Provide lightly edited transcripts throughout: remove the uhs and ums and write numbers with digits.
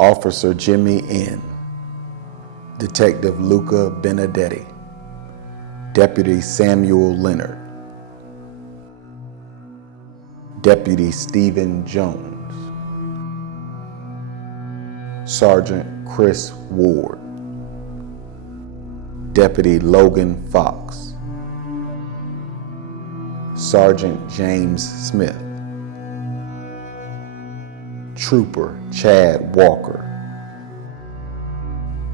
Officer Jimmy N., Detective Luca Benedetti, Deputy Samuel Leonard, Deputy Stephen Jones, Sergeant Chris Ward, Deputy Logan Fox, Sergeant James Smith, Trooper Chad Walker,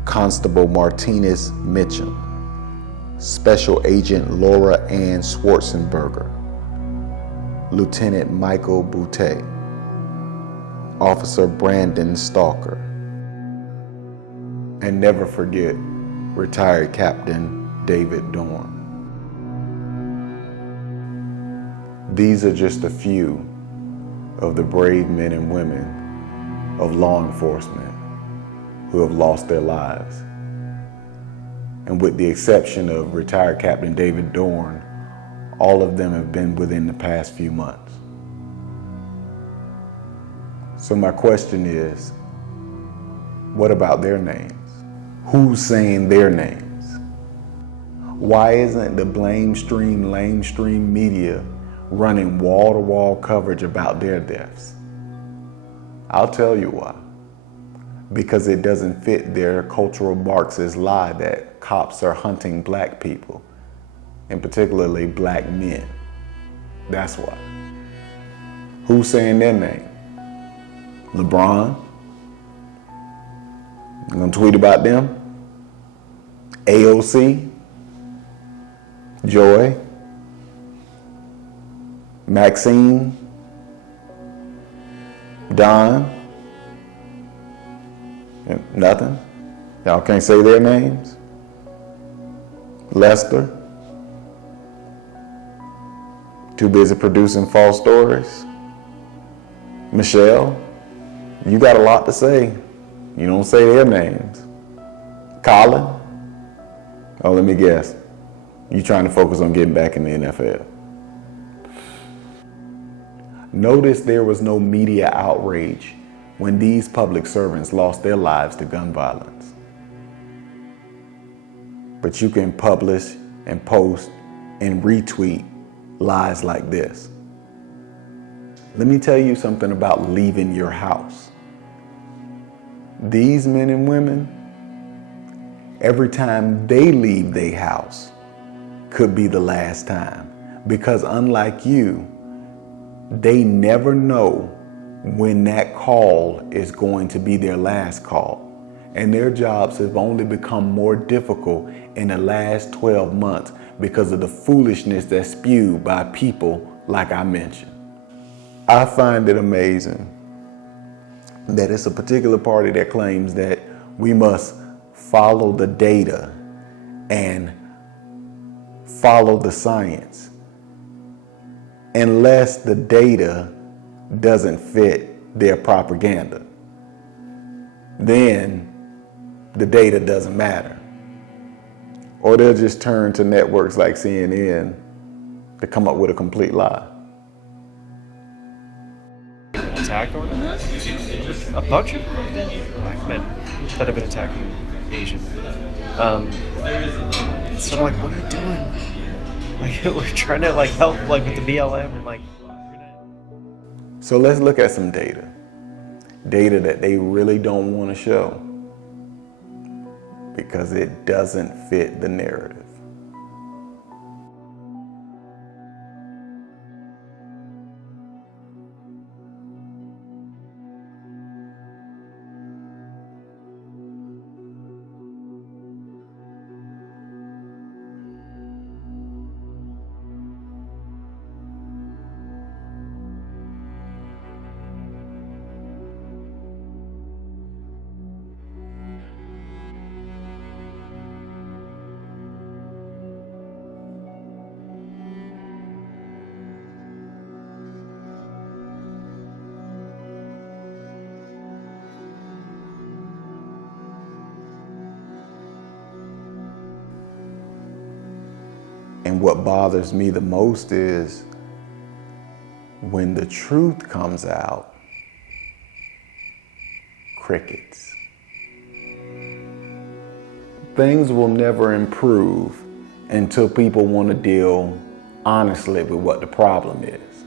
Constable Martinez Mitchum, Special Agent Laura Ann Schwarzenberger, Lieutenant Michael Boutte, Officer Brandon Stalker, and never forget retired Captain David Dorn. These are just a few of the brave men and women of law enforcement who have lost their lives. And with the exception of retired Captain David Dorn, all of them have been within the past few months. So my question is, what about their names? Who's saying their names? Why isn't the lamestream media running wall-to-wall coverage about their deaths? I'll tell you why. Because it doesn't fit their cultural Marxist lie that cops are hunting black people, and particularly black men. That's why. Who's saying their name? LeBron? You gonna tweet about them? AOC? Joy? Maxine? Don? Nothing? Y'all can't say their names? Lester? Too busy producing false stories? Michelle? You got a lot to say. You don't say their names. Colin? Oh, let me guess. You trying to focus on getting back in the NFL. Notice there was no media outrage when these public servants lost their lives to gun violence. But you can publish and post and retweet lies like this. Let me tell you something about leaving your house. These men and women, every time they leave their house could be the last time, because unlike you, they never know when that call is going to be their last call. And their jobs have only become more difficult in the last 12 months because of the foolishness that's spewed by people like I mentioned. I find it amazing that it's a particular party that claims that we must follow the data and follow the science unless the data doesn't fit their propaganda. Then the data doesn't matter. Or they'll just turn to networks like CNN to come up with a complete lie. Attack or a bunch of black men that have been attacking Asian. So I'm like, what are you doing? Like, we're trying to help with the BLM and So let's look at some data. Data that they really don't want to show because it doesn't fit the narrative. And what bothers me the most is when the truth comes out, crickets. Things will never improve until people want to deal honestly with what the problem is.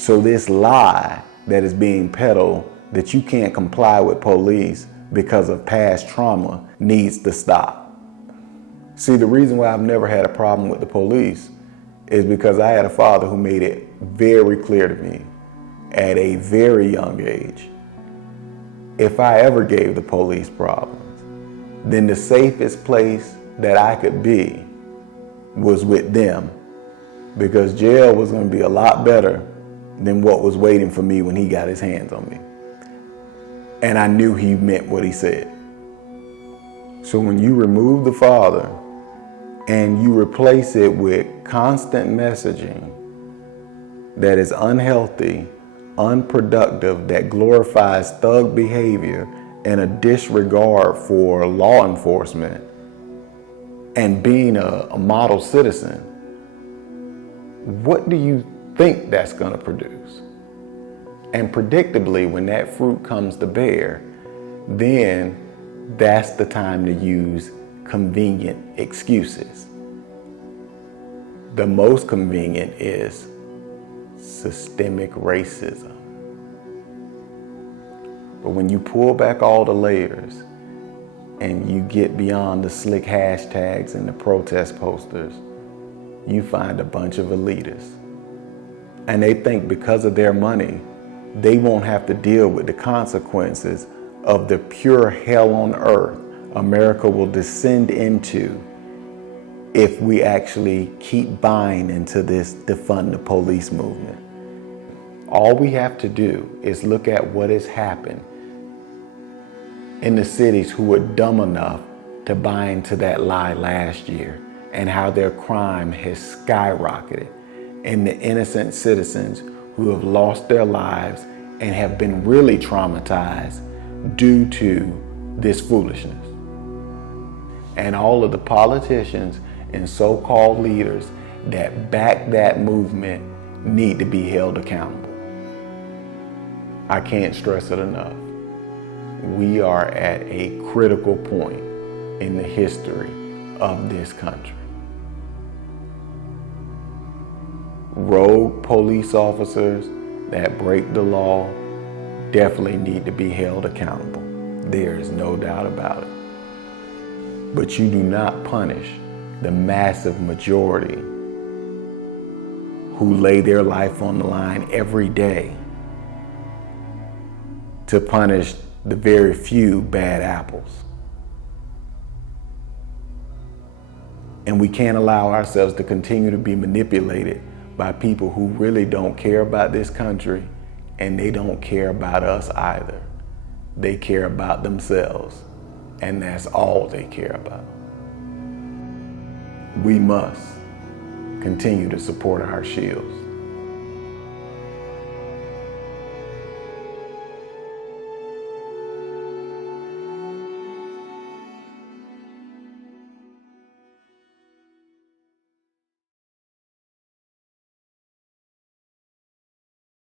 So this lie that is being peddled that you can't comply with police because of past trauma needs to stop. See, the reason why I've never had a problem with the police is because I had a father who made it very clear to me at a very young age, if I ever gave the police problems, then the safest place that I could be was with them, because jail was going to be a lot better than what was waiting for me when he got his hands on me. And I knew he meant what he said. So when you remove the father and you replace it with constant messaging that is unhealthy, unproductive, that glorifies thug behavior and a disregard for law enforcement and being a model citizen, what do you think that's going to produce? And predictably, when that fruit comes to bear, then that's the time to use convenient excuses. The most convenient is systemic racism. But when you pull back all the layers and you get beyond the slick hashtags and the protest posters, you find a bunch of elitists. And they think because of their money, they won't have to deal with the consequences of the pure hell on earth America will descend into if we actually keep buying into this defund the police movement. All we have to do is look at what has happened in the cities who were dumb enough to buy into that lie last year, and how their crime has skyrocketed, and the innocent citizens who have lost their lives and have been really traumatized due to this foolishness. And all of the politicians and so-called leaders that back that movement need to be held accountable. I can't stress it enough. We are at a critical point in the history of this country. Rogue police officers that break the law definitely need to be held accountable. There is no doubt about it. But you do not punish the massive majority who lay their life on the line every day to punish the very few bad apples. And we can't allow ourselves to continue to be manipulated by people who really don't care about this country, and they don't care about us either. They care about themselves, and that's all they care about. We must continue to support our shields.